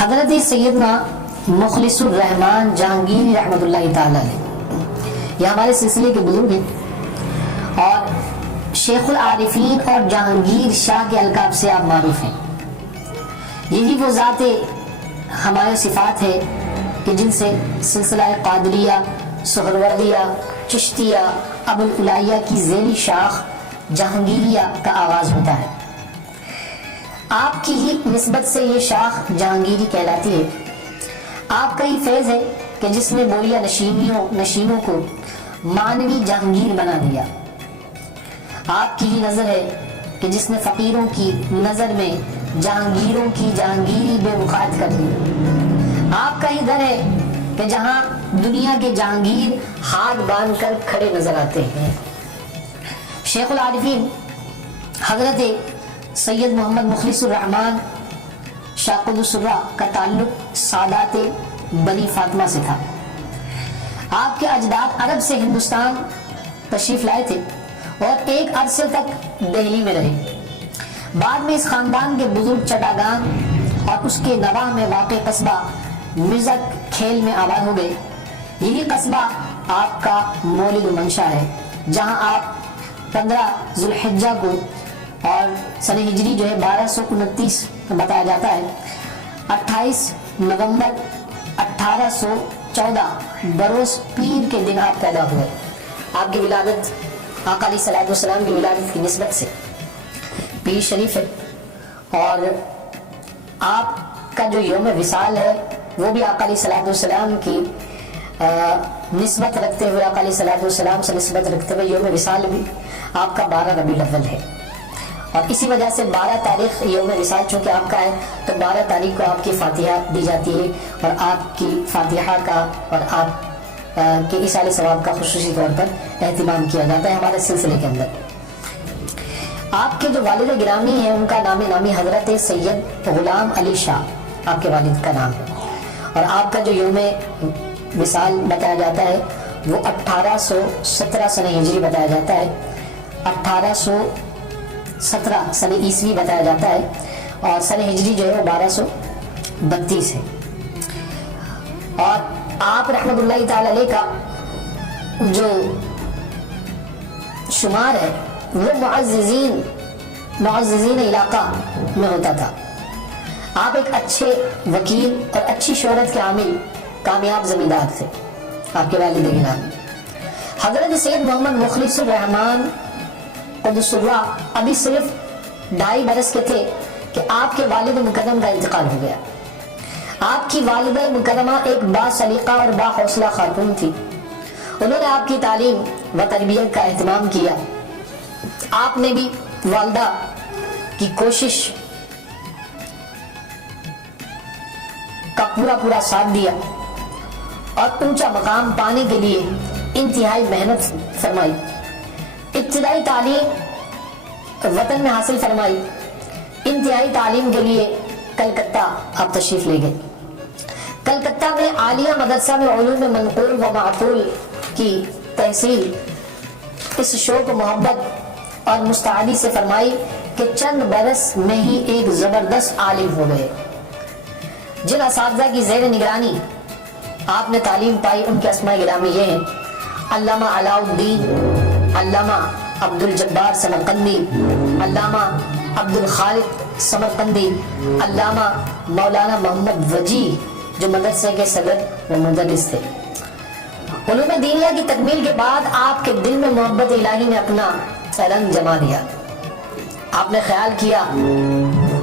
حضرت سیدنا مخلص الرحمان جہانگیر رحمۃ اللہ تعالی علیہ یہ ہمارے سلسلے کے بزرگ ہیں اور شیخ العارفین اور جہانگیر شاہ کے القاب سے آپ معروف ہیں۔ یہی وہ ذات ہمایوں صفات ہے کہ جن سے سلسلہ قادریہ، سہروردیہ، چشتیہ، ابوالعلیہ کی ذیلی شاخ جہانگیریہ کا آغاز ہوتا ہے۔ آپ کی ہی نسبت سے یہ شاخ جہانگیری کہلاتی ہے۔ آپ کا ہی فیض ہے کہ جس نے بوریا نشینوں کو مانوی جہانگیر بنا دیا۔ آپ کی ہی نظر ہے کہ جس نے فقیروں کی نظر میں جہانگیروں کی جہانگیری بے وقعت کر دی۔ آپ کا ہی در ہے کہ جہاں دنیا کے جہانگیر ہاتھ باندھ کر کھڑے نظر آتے ہیں۔ شیخ العارفین حضرت سید محمد مخلص الرحمان شاہ قدس السرا کا تعلق سادات بنی فاطمہ سے تھا۔ آپ کے اجداد عرب سے ہندوستان تشریف لائے تھے اور ایک عرصے تک دہلی میں رہے۔ بعد میں اس خاندان کے بزرگ چٹاگان اور اس کے نواح میں واقع قصبہ مرزک کھیل میں آباد ہو گئے۔ یہی قصبہ آپ کا مولد و منشا ہے، جہاں آپ 15 ذوالحجہ کو اور سن ہجری جو ہے 1229 بتایا جاتا ہے، 28 نومبر 1814 بروز پیر کے دن آپ پیدا ہوئے۔ آپ کی ولادت آقا علیہ الصلوۃ والسلام کی ولادت کی نسبت سے پیر شریف ہے، اور آپ کا جو یوم وصال ہے وہ بھی آقا علیہ الصلوۃ والسلام کی نسبت رکھتے ہوئے، آقا علیہ الصلوۃ والسلام سے نسبت رکھتے ہوئے یوم وصال بھی آپ کا 12 ربیع الاول ہے، اور اسی وجہ سے 12 تاریخ یوم وصال چونکہ آپ کا ہے تو 12 تاریخ کو آپ کی فاتحہ دی جاتی ہے، اور آپ کی فاتحہ کا اور آپ کے ایصال ثواب کا خصوصی طور پر اہتمام کیا جاتا ہے ہمارے سلسلے کے اندر۔ آپ کے جو والد گرامی ہیں ان کا نامی حضرت سید غلام علی شاہ آپ کے والد کا نام ہے، اور آپ کا جو یوم وصال بتایا جاتا ہے وہ 1817 سن ہجری بتایا جاتا ہے، 1817 سن عیسوی بتایا جاتا ہے، اور سن ہجری جو ہے وہ 1232 ہے۔ اور آپ رحمت اللہ تعالی علیہ کا جو شمار ہے وہ معززین علاقہ میں ہوتا تھا۔ آپ ایک اچھے وکیل اور اچھی شہرت کے عامل کامیاب زمیندار تھے۔ آپ کے والد گرامی حضرت سید محمد مخلص الرحمان قدس الرا ابھی صرف 2.5 برس کے تھے کہ آپ کے والد مکرم کا انتقال ہو گیا۔ آپ کی والدہ مکرمہ ایک با سلیقہ اور با حوصلہ خاتون تھی۔ انہوں نے آپ کی تعلیم و تربیت کا اہتمام کیا۔ آپ نے بھی والدہ کی کوشش کا پورا ساتھ دیا اور اونچا مقام پانے کے لیے انتہائی محنت فرمائی۔ ابتدائی تعلیم وطن میں حاصل فرمائی۔ انتہائی تعلیم کے لیے کلکتہ آپ تشریف لے گئے۔ کلکتہ میں عالیہ مدرسہ میں علوم منقول و معقول کی تحصیل اس شوق و محبت اور مستعدی سے فرمائی کہ چند برس میں ہی ایک زبردست عالم ہو گئے۔ جن اساتذہ کی زیر نگرانی آپ نے تعلیم پائی ان کے اسماء گرامی یہ ہیں: علامہ علاء الدین، علامہ عبد الجبار سمرقندی، علامہ عبد الخالق سمرقندی، علامہ مولانا محمد وجیہ جو مدرسے کے صدر و مدرس تھے۔ علوم دینیہ کی تکمیل کے بعد آپ کے دل میں محبت الہی نے اپنا رنگ جما دیا۔ آپ نے خیال کیا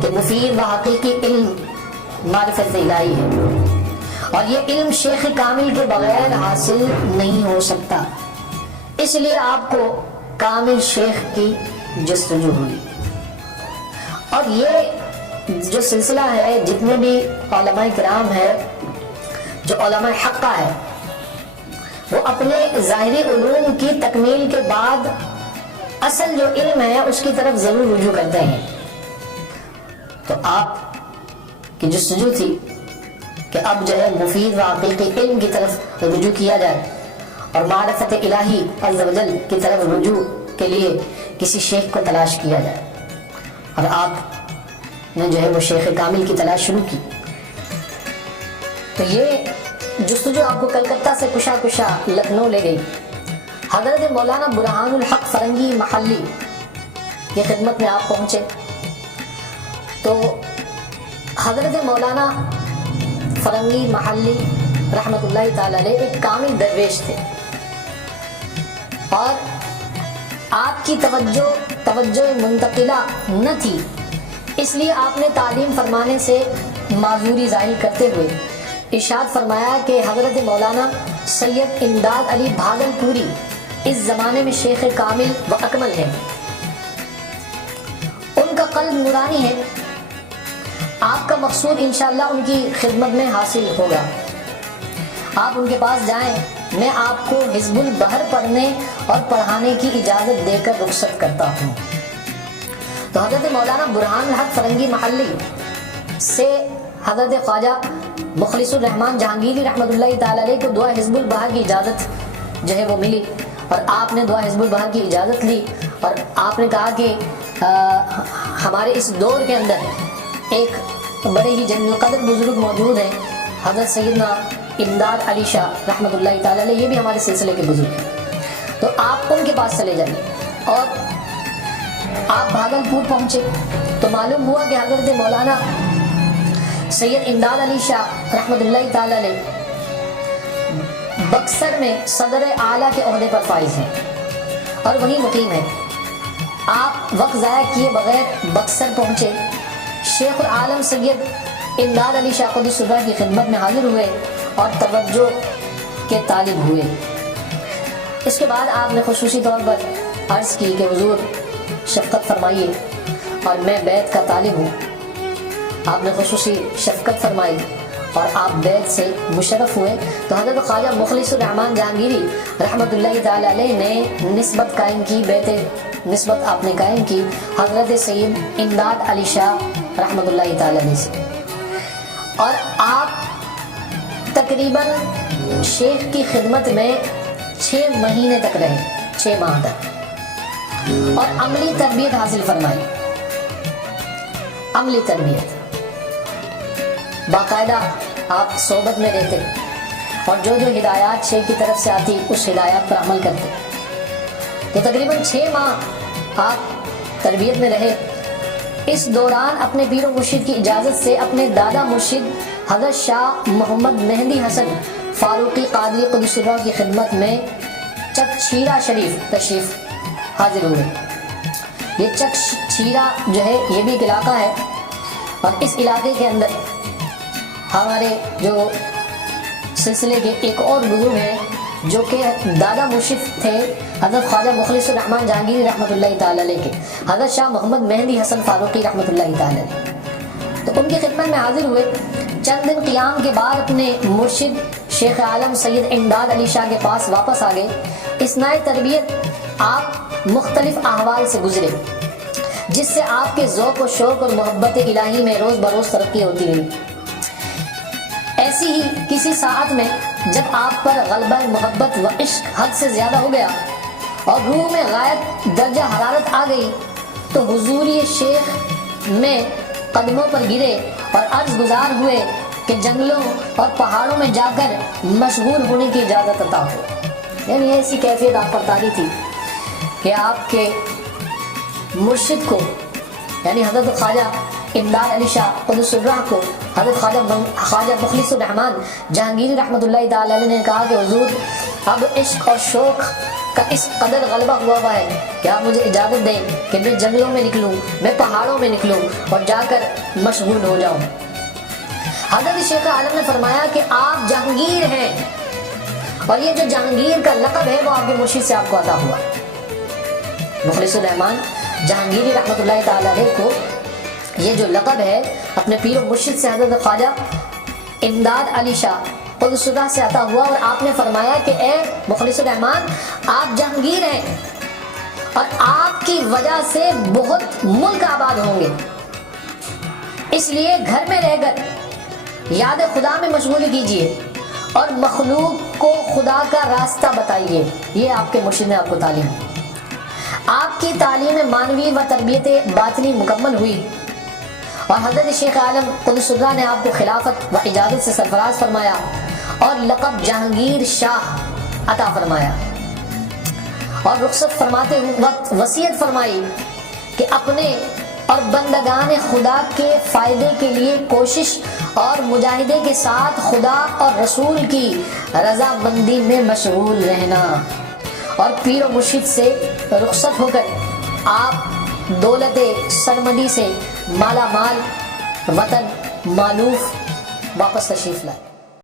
کہ مفید و حقیقی علم معرفت الہی ہے، اور یہ علم شیخ کامل کے بغیر حاصل نہیں ہو سکتا، اس لیے آپ کو کامل شیخ کی جستجو ہوئی۔ اور یہ جو سلسلہ ہے، جتنے بھی علماء کرام ہے، جو علماء حقہ ہے، وہ اپنے ظاہری علوم کی تکمیل کے بعد اصل جو علم ہے اس کی طرف ضرور رجوع کرتے ہیں۔ تو آپ کی جستجو تھی کہ اب جو ہے مفید و حقیقی علم کی طرف رجوع کیا جائے، اور معرفت الہی عز و جل کی طرف رجوع کے لیے کسی شیخ کو تلاش کیا جائے، اور آپ نے جو ہے وہ شیخ کامل کی تلاش شروع کی۔ تو یہ جستجو آپ کو کلکتہ سے کشا کشا لکھنؤ لے گئی. حضرت مولانا برہان الحق فرنگی محلی کی خدمت میں آپ پہنچے تو حضرت مولانا فرنگی محلی رحمت اللہ تعالی علیہ ایک کامل درویش تھے اور آپ کی توجہ منتقلہ نہ تھی، اس لیے آپ نے تعلیم فرمانے سے معذوری ظاہر کرتے ہوئے ارشاد فرمایا کہ حضرت مولانا سید امداد علی بھاگلپوری اس زمانے میں شیخ کامل و اکمل ہیں، ان کا قلب نورانی ہے، آپ کا مقصود انشاءاللہ ان کی خدمت میں حاصل ہوگا، آپ ان کے پاس جائیں، میں آپ کو حزب البحر پڑھنے اور پڑھانے کی اجازت دے کر رخصت کرتا ہوں. تو حضرت مولانا برہان الحق فرنگی محلی سے حضرت خواجہ مخلص الرحمان جہانگیری رحمت اللہ تعالی علیہ کو دعا حزب البحر کی اجازت جو ہے وہ ملی اور آپ نے دعا حزب البحر کی اجازت لی اور آپ نے کہا کہ ہمارے اس دور کے اندر ایک بڑے ہی جلیل القدر بزرگ موجود ہیں حضرت سیدنا امداد علی شاہ رحمت اللہ تعالی علیہ، یہ بھی ہمارے سلسلے کے بزرگ ہیں، تو آپ ان کے پاس چلے جائیے. اور آپ بھاگلپور پہنچے تو معلوم ہوا کہ حضرت مولانا سید امداد علی شاہ رحمت اللہ تعالی علیہ بکسر میں صدر اعلیٰ کے عہدے پر فائز ہیں اور وہیں مقیم ہیں. آپ وقت ضائع کیے بغیر بکسر پہنچے، شیخ العالم سید امداد علی شاہ قدس سرہ کی خدمت میں حاضر ہوئے اور توجہ کے طالب ہوئے. اس کے بعد آپ نے خصوصی طور پر عرض کی کہ حضور شفقت فرمائیے اور میں بیت کا طالب ہوں. آپ نے خصوصی شفقت فرمائی اور آپ بیت سے مشرف ہوئے تو حضرت خواجہ مخلص الرحمان جہانگیری رحمت اللہ تعالی علیہ نے نسبت قائم کی، بیت نسبت آپ نے قائم کی حضرت سید امداد علی شاہ رحمت اللہ تعالی علیہ سے، اور آپ تقریباً شیخ کی خدمت میں 6 مہینے تک رہے، 6 ماہ تک، اور عملی تربیت حاصل فرمائی. عملی تربیت باقاعدہ آپ صحبت میں رہتے اور جو ہدایات شیخ کی طرف سے آتی اس ہدایات پر عمل کرتے. تو تقریباً 6 ماہ آپ تربیت میں رہے. اس دوران اپنے پیر و مرشد کی اجازت سے اپنے دادا مرشد حضرت شاہ محمد مہدی حسن فاروقی قادری قدس سرہ کی خدمت میں چک چھیرا شریف تشریف حاضر ہوئے. یہ چک چھیرا جو ہے یہ بھی ایک علاقہ ہے اور اس علاقے کے اندر ہمارے جو سلسلے کے ایک اور بزرگ ہیں جو کہ دادا مرشد تھے حضرت خواجہ مخلص الرحمان جہانگیری رحمت اللہ تعالی علیہ کے، حضرت شاہ محمد مہدی حسن فاروقی رحمت اللہ تعالی علیہ، تو ان کی خدمت میں حاضر ہوئے. چند دن قیام کے بعد اپنے مرشد شیخ عالم سید امداد علی شاہ کے پاس واپس آ گئے. اثناء تربیت آپ مختلف احوال سے گزرے جس سے آپ کے ذوق و شوق اور محبت الہی میں روز بروز ترقی ہوتی رہی. ایسی ہی کسی ساعت میں جب آپ پر غلبہ محبت و عشق حد سے زیادہ ہو گیا اور روح میں غائب درجہ حرارت آ گئی تو حضوری شیخ میں قدموں پر گرے اور عرض گزار ہوئے کہ جنگلوں اور پہاڑوں میں جا کر مشغول ہونے کی اجازت عطا ہو. یعنی ایسی کیفیت آپ پر طاری تھی کہ آپ کے مرشد کو یعنی حضرت خواجہ امداد علی شاہ قدس سرہ کو حضرت خواجہ مخلص الرحمان جہانگیری رحمت اللہ تعالی علیہ نے کہا کہ حضور اب عشق اور شوق کا اس قدر غلبہ ہوا ہے کہ آپ مجھے اجازت دیں کہ میں جنگلوں میں نکلوں، میں پہاڑوں میں نکلوں اور جا کر مشغول ہو جاؤں. حضرت شیخ عالم نے فرمایا کہ آپ جہانگیر ہیں اور یہ جو جہانگیر کا لقب ہے وہ آپ کے مرشد سے آپ کو عطا ہوا. مخلص الرحمان جہانگیری رحمت اللہ تعالی علیہ کو یہ جو لقب ہے اپنے پیر و مرشد سے حضرت خواجہ امداد علی شاہ قدس سرہ سے عطا ہوا اور آپ نے فرمایا کہ اے مخلص الرحمان آپ جہانگیر ہیں اور آپ کی وجہ سے بہت ملک آباد ہوں گے، اس لیے گھر میں رہ کر یاد خدا میں مشغول کیجیے اور مخلوق کو خدا کا راستہ بتائیے. یہ آپ کے مرشد نے آپ کو تعلیم. آپ کی تعلیم معنوی و تربیت باطنی مکمل ہوئی اور حضرت شیخ عالم قدس اللہ نے آپ کو خلافت و اجازت سے سرفراز فرمایا اور لقب جہانگیر شاہ عطا فرمایا، اور رخصت فرماتے وقت وصیت فرمائی کہ اپنے اور بندگان خدا کے فائدے کے لیے کوشش اور مجاہدے کے ساتھ خدا اور رسول کی رضا مندی میں مشغول رہنا، اور پیر و مرشد سے رخصت ہو کر آپ دولت سرمدی سے مالا مال وطن مالوف واپس تشریف لائے۔